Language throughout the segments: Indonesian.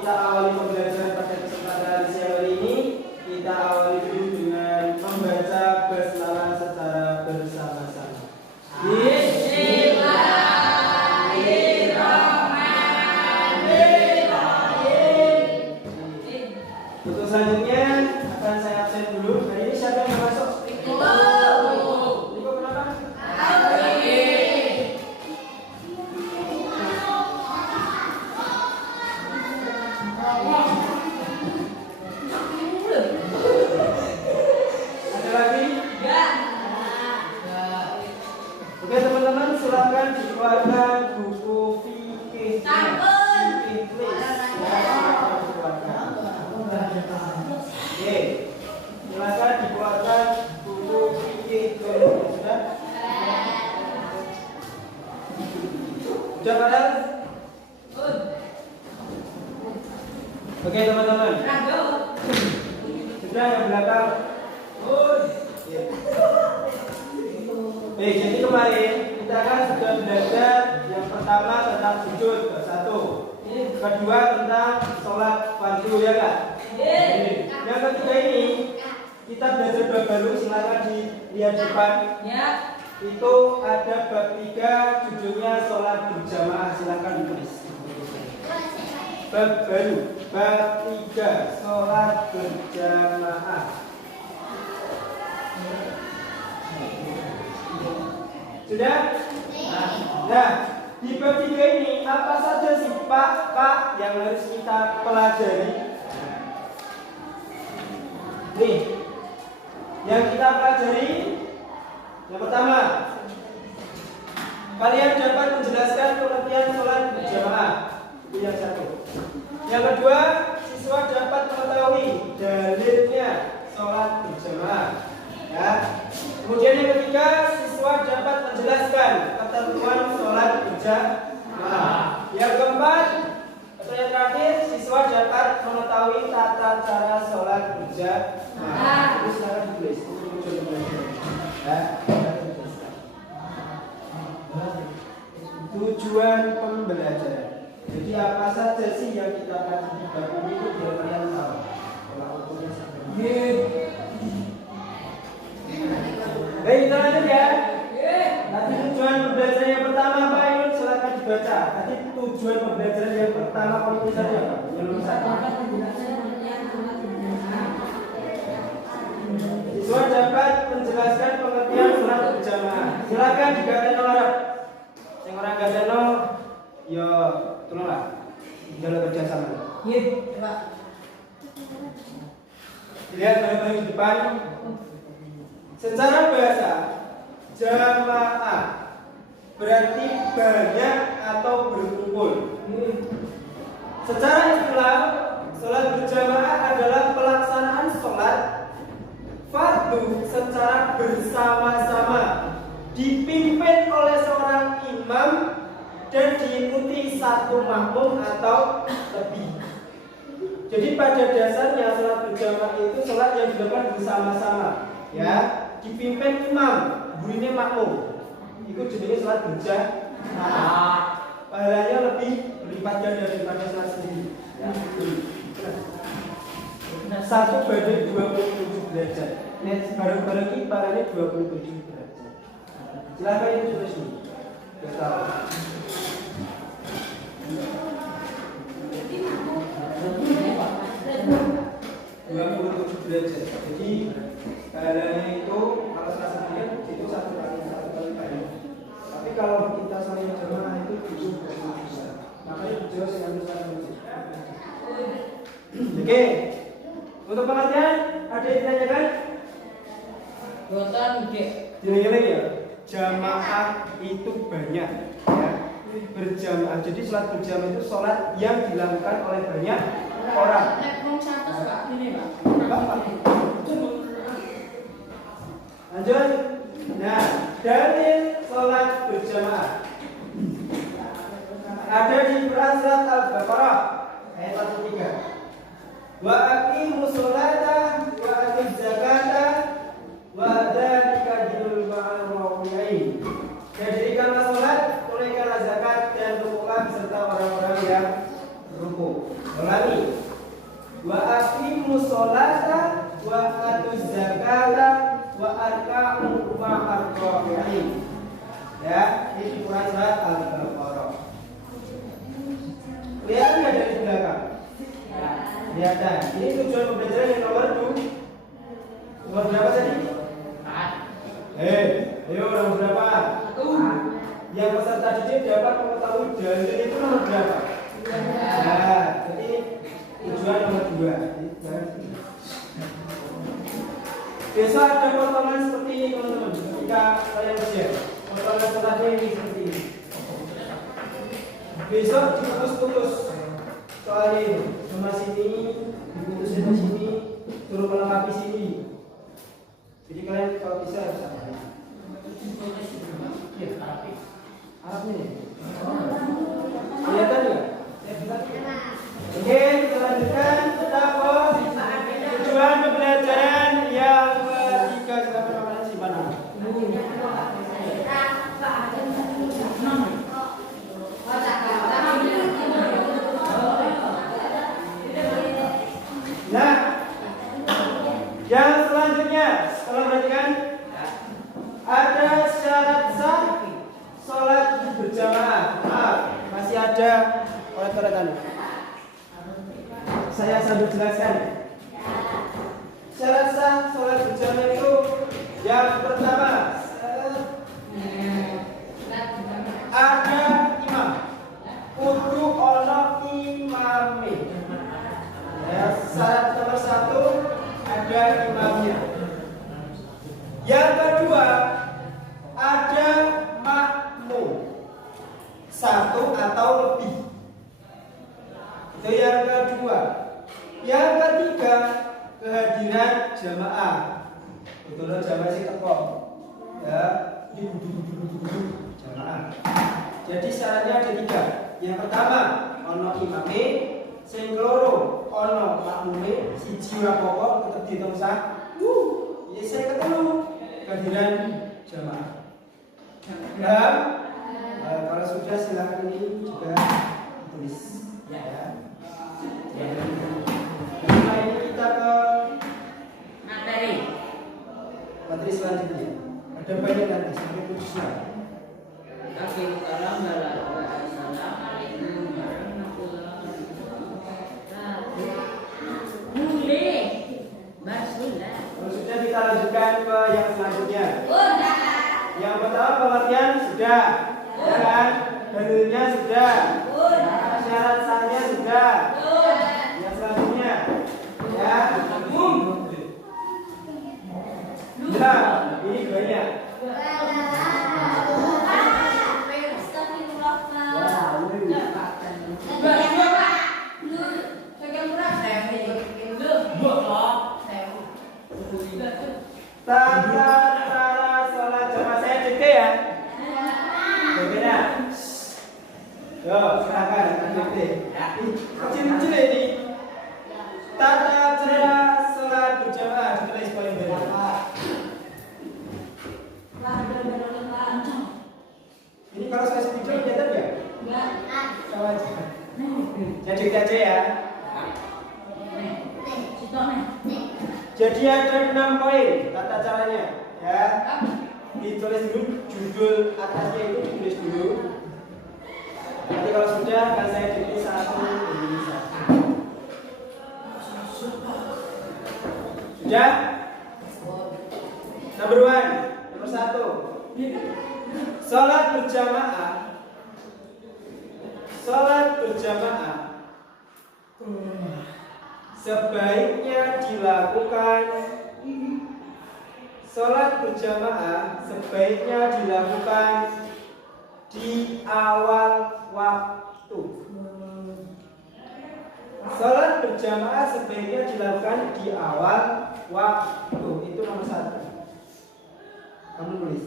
kita awali pembelajaran pada kesempatan siang hari ini. Kita awali dulu dengan membaca basmalah secara bersama-sama. Untuk selanjutnya akan saya absen dulu. Hari ini siapa yang masuk? Riko kenapa? Ada lagi? Oke teman-teman, silakan dikeluarkan buku fikih. Fikih, please. Oke, silakan dikeluarkan buku fikih. Sudah? Sudah pada? Oke teman-teman. Sudah yang belakang. Baik, jadi kemarin kita kan sudah belajar yang pertama tentang sujud, satu. Kedua tentang sholat fardu, ya kan? Yang ketiga ini kita belajar bab baru, silakan dilihat depan. Itu ada bab 3, judulnya sholat berjamaah, silakan ditulis. Bab baru, bab 3, sholat berjamaah. Sudah? Nah, di bab 3 ini apa saja sih Pak yang harus kita pelajari? Nih, yang kita pelajari yang pertama, kalian dapat menjelaskan pengertian sholat berjamaah. Itu yang satu. Yang kedua, siswa dapat mengetahui dalilnya sholat berjamaah. Ya. Kemudian yang ketiga, siswa dapat menjelaskan ketentuan sholat berjamaah. Yang keempat, atau yang terakhir, siswa dapat mengetahui tata cara sholat berjamaah. Itu silakan ditulis. Tujuan pembelajaran. Jadi apa saja sih yang kita pelajari bab ini itu biar kalian tahu. Baik, kita lanjut ya. Nanti tujuan pembelajaran yang pertama apa ini? Silakan dibaca. Nanti tujuan pembelajaran yang pertama kalau tulisannya apa? Siswa dapat menjelaskan pengertian sholat berjamaah. Silakan jika ada orang yang orang gak ada ya tolonglah jalan kerjasama. Lihat baik-baik di depan. Secara bahasa, jamaah berarti banyak atau berkumpul. Secara istilah, sholat berjamaah adalah pelaksanaan sholat fardu secara bersama-sama, dipimpin oleh seorang imam dan diikuti satu makmum atau lebih. Jadi pada dasarnya sholat berjamaah itu sholat yang dilakukan bersama-sama, ya, dipimpin imam, gurunya makmum. Itu jenisnya sholat berjamaah. Pahalanya lebih berlipat ganda daripada sholat sendiri. Ya. 1/27 derajat. Net bareng-bareng ini pahalanya 27 derajat. Silakan itu tulis dulu. Betul. 27 derajat. Jadi pahalanya itu kalau salah satunya itu satu kali paling. Tapi kalau kita saling jamaah itu 7 besar. Makanya jauh dengan besar masjid. Oke. Untuk pengertian ada yang ditanyakan? Gini ya. Jamaah itu banyak, ya. Berjamaah. Jadi sholat berjamaah itu sholat yang dilakukan oleh banyak orang. Lanjut. Nah, dalil sholat berjamaah ada di Quran surat Al-Baqarah ayat 103. Wa aqimus sholata wa atuz zakata wa dzalika dinul ma'rufin. Dan dirikanlah sholat, tunaikanlah zakat dan rukuklah beserta orang-orang yang rukuk. Ulangi. Wa aqimus sholata wa atuz zakata wa arka'u ma'ar raki'in. Ya, ini Quran surat Al-Baqarah. Lihat nggak dari belakang? Kelihatan. Ini tujuan pembelajaran yang nomor 2. Nomor berapa tadi? 4. Ayo nomor berapa? 1. Yang peserta didik dapat mengetahui dalil itu nomor berapa? Nah, jadi tujuan nomor 2. Besok ada potongan seperti ini teman-teman. Ketika kalian ujian, potongan suratnya ini seperti ini. Besok diputus-putus soalnya ini, cuma sini, diputusin di sini, suruh melengkapi sini. Jadi kalian kalau bisa harus apa? Ya, Arabnya nih. Kelihatan nggak? Oke, kita lanjutkan. Kita ke tujuan pembelajaran yang ketiga. Silakan makanan simpanan. Nah, yang selanjutnya, kalau perhatikan ada syarat sah sholat berjamaah. Maaf, masih ada coret-coretan. Saya sambil jelaskan. Syarat sah sholat berjamaah itu yang pertama ada imam. Kudu ono imame. Ya, syarat nomor 1 ada imamnya. Yang kedua ada makmum 1 atau lebih. Itu yang kedua. Yang ketiga kehadiran jamaah. Betul jamaah sih teko. Ya, di jamaah. Jadi syaratnya ada 3. Yang pertama ono imame, sing loro ono makmume, siji ora pokok tetep dihitung sah. Ya saya ketemu kehadiran jamaah. Dan kalau sudah silakan ini juga tulis ya. Nah, ini kita ke materi selanjutnya. Ada banyak nanti sampai 7 slide. Kalau sudah kita lanjutkan ke yang selanjutnya. Yang pertama pengertian sudah, ya kan? Dalilnya sudah, syarat sahnya sudah. Yang selanjutnya, ya. Nah, ini banyak. Tata cara sholat jamaah, saya dikte ya. Bagaimana? Yo, silakan dikte. Kecil-kecil ini. Tata cara sholat berjamaah ditulis paling bawah. Ini kalau saya sebutkan kelihatan nggak? Enggak. Jadi kita aja ya. Jadi ada 6 poin tata caranya, ya. Ditulis dulu judul atasnya itu ditulis dulu. Nanti kalau sudah akan saya dikte 1 demi 1. Sudah? Nomor 1. Sholat berjamaah. Sholat berjamaah sebaiknya dilakukan. Sholat berjamaah sebaiknya dilakukan di awal waktu. Sholat berjamaah sebaiknya dilakukan di awal waktu. Itu nomor 1. Kamu tulis.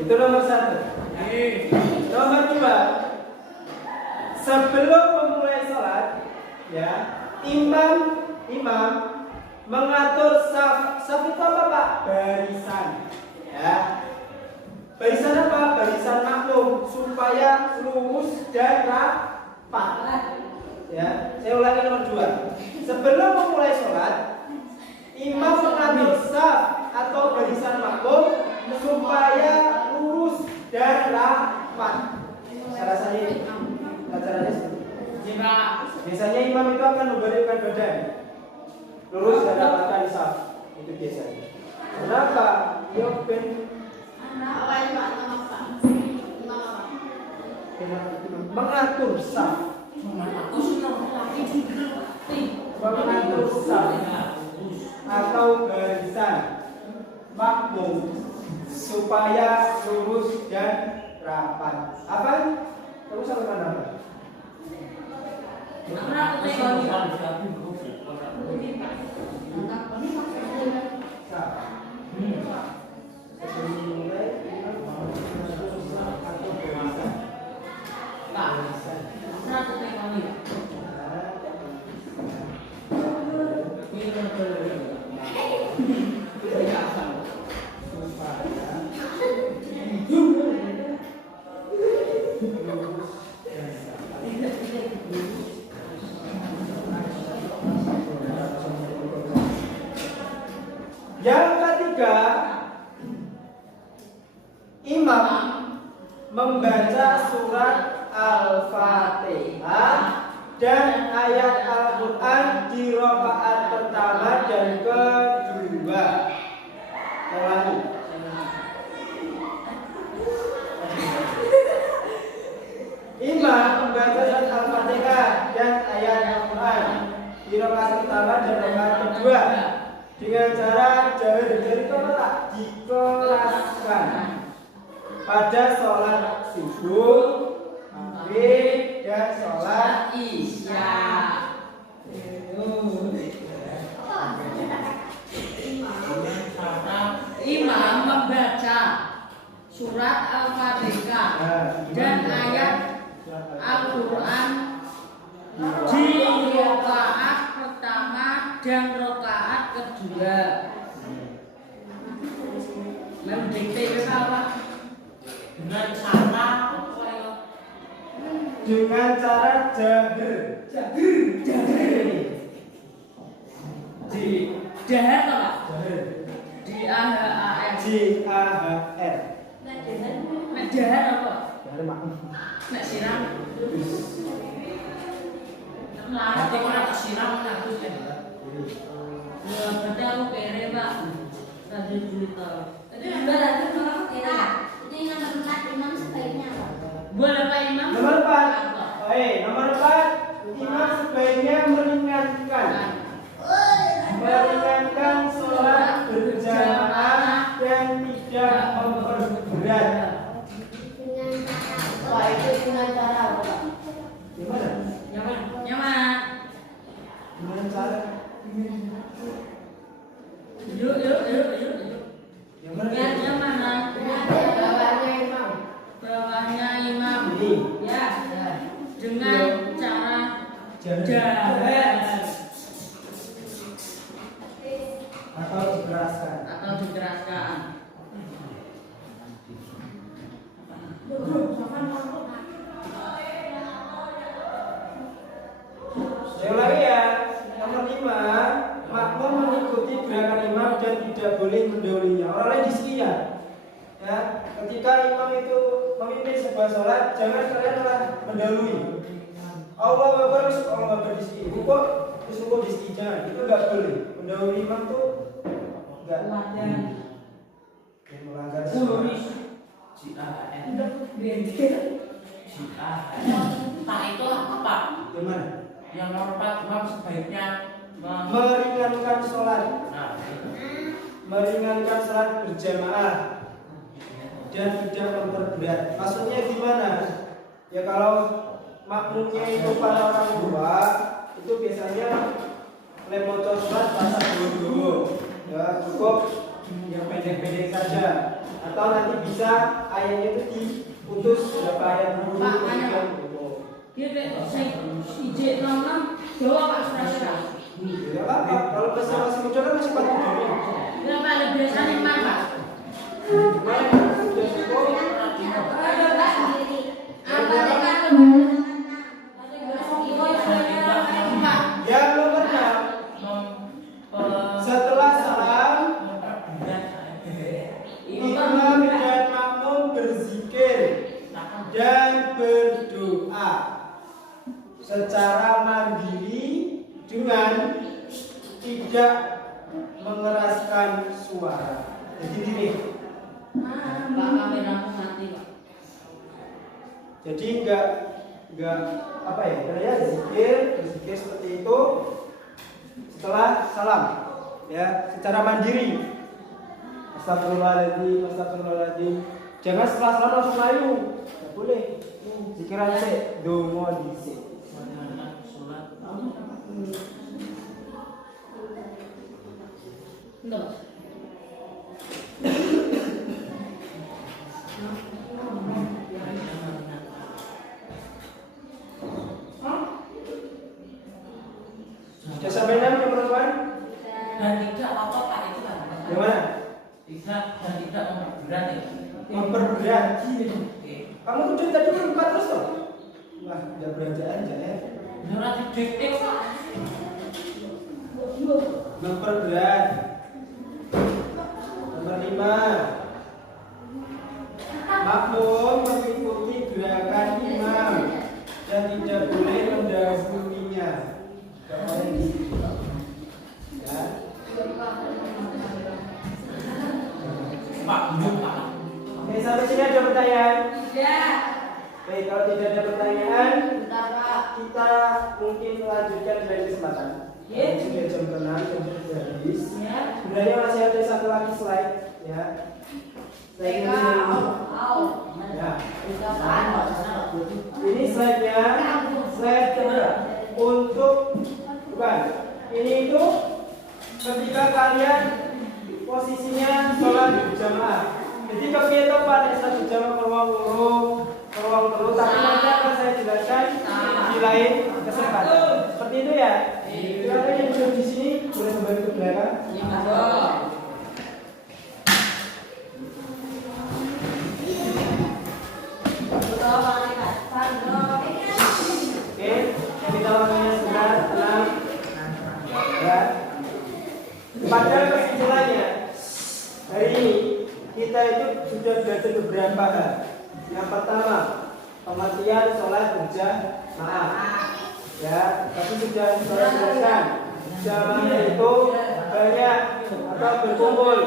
Itu nomor 1. Nomor 2, sebelum memulai sholat, ya, imam mengatur saf. Saf itu apa, Pak? Barisan. Ya, Barisan apa? Barisan makmum supaya lurus dan rapat. Ya, saya ulangi nomor 2. Sebelum memulai sholat, imam mengambil saf atau barisan makmum supaya lurus dan rapat. Salah satu caranya seperti biasanya imam itu akan membalikkan badan lurus dan rapatkan saf. Itu biasanya. Kenapa? Yo ben mengatur saf. Mengatur saf atau barisan makmum supaya lurus dan rapat. Apa? Kamu sampai mana? Yang ketiga, imam membaca surat Al-Fatihah dan ayat Al-Quran di rakaat pertama dan kedua. Ulangi. Imam membaca surat Al-Fatihah dan ayat Al-Quran di rakaat pertama dan rakaat kedua dengan cara jahir. Jadi kalau tak dikeraskan pada sholat subuh, maghrib dan sholat isya. Imam membaca surat Al-Fatihah dan ayat Al-Quran di rakaat pertama dan rakaat kedua. Mendikte apa? Dengan cara jahir. Di jahir apa? Jahir. Di AHR. Nek jahir apa? Jahir makmum. Nek siram. Nanti kalau siram aku ya. Ya, berarti aku kere, Pak. Tadi cerita. Tadi berarti kalau kere. Ini nomor 4 imam sebaiknya apa? Boleh Pak Imam? Nomor 4. Nomor 4, imam sebaiknya meringankan sholat berjamaah dan tidak memperberat. Wah, itu dengan cara apa, Pak? Gimana? Nyaman. Gimana cara? Yuk. Yang mana? Yang mana? Bawahnya imam. Ini. Ya. Dengan cara jahir atau dikeraskan. Saya ulangi ya. Nomor 5, makmum mengikuti gerakan imam dan tidak boleh mendahulunya. Orang lain di sekian. Ya, ketika imam itu memimpin sebuah sholat, jangan kalian malah mendahului. Allah Akbar di sini. Rukuk di sini, jangan. Itu nggak boleh. Mendahului imam tuh nggak. Melanggar sholat. Tak itu apa? Gimana? Yang nomor 4 imam sebaiknya meringankan sholat. Meringankan sholat berjamaah dan tidak memperberat. Maksudnya gimana? Ya kalau makmumnya itu para orang tua, itu biasanya lemotor sholat pasang dulu. Ya cukup yang pendek-pendek saja. Atau nanti bisa ayatnya itu diputus berapa ayat dulu. Dia ije nomor bawa Pak Surasera. Ya apa? Kalau pesan masih muda kan masih 4 jam. Ya Pak, biasanya mana Pak? Gimana? Sudah cukup? dan berdoa secara mandiri dengan tidak mengeraskan suara. Jadi gini. Pak, kameramu mati, Pak. Jadi enggak apa ya? Karena berzikir seperti itu setelah salam, ya, secara mandiri. Astagfirullahaladzim, astagfirullahaladzim. Jangan setelah salam langsung layu. Enggak boleh. Zikiran sik, dongo dhisik. Enggak. Sudah sampai 6 teman-teman? Dan tidak apa Pak itu kan? Yang mana? Tidak dan tidak memperberat ya. Memperberat. Oke. Kamu tuh dari tadi berempat terus toh? Wah, udah belanjaan ya. Beneran didiktik Pak. Memperberat. Nomor 5. Makmum mengikuti gerakan imam dan tidak boleh mendahulunya. Tidak boleh gitu. Ya. Pak, duduk Pak. Oke, sampai sini ada pertanyaan? Ya. Baik, kalau tidak ada pertanyaan, Bentar, Pak. kita mungkin lanjutkan di lain kesempatan. Ya. Sudah jam 6, jam sudah habis. Ya. Sebenarnya masih ada satu lagi slide, ya. Slide ini. Ya. Ini slide-nya, slide kedua. Untuk bukan. Ini itu ketika kalian posisinya sholat berjamaah. Jadi kepiye to Pak nek sholat berjamaah ke ruang telu, tapi nanti akan saya jelaskan di lain kesempatan. Seperti itu ya. Silakan yang duduk di sini boleh kembali ke belakang. Iya, Mas. Oke, kita waktunya sebentar, tenang. Ya. Pada kesimpulannya, hari ini kita itu sudah belajar beberapa hal. Yang pertama, pengertian sholat berjamaah. Ya, tapi sudah saya jelaskan. Jamaah itu banyak atau berkumpul.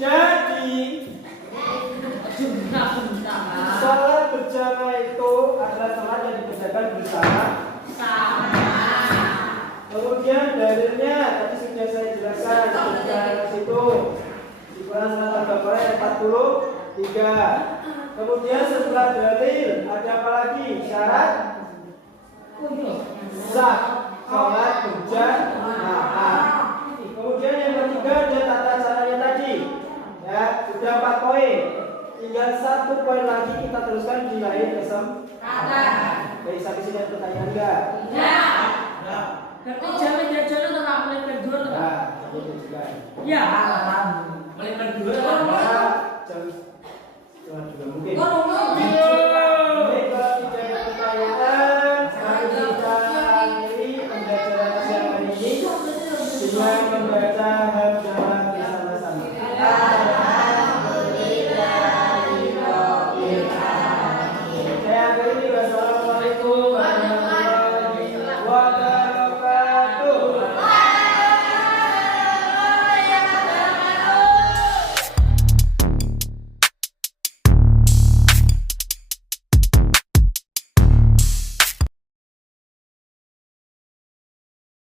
Jadi sholat berjamaah itu adalah sholat yang dikerjakan bersama. Kemudian dalilnya tadi sudah saya jelaskan di situ di Quran surat Al-Baqarah ayat 43. Kemudian setelah dalil ada apa lagi? Syarat sah sholat berjamaah. Kemudian yang ketiga ada tata caranya tadi. Ya, sudah 4 poin. Tinggal 1 poin lagi kita teruskan di lain kesempatan. Baik, sampai sini ada pertanyaan enggak? Ya. Berarti jamin jajan atau mulai kedua tuh? Nah, itu juga. Ya. Mulai berdua.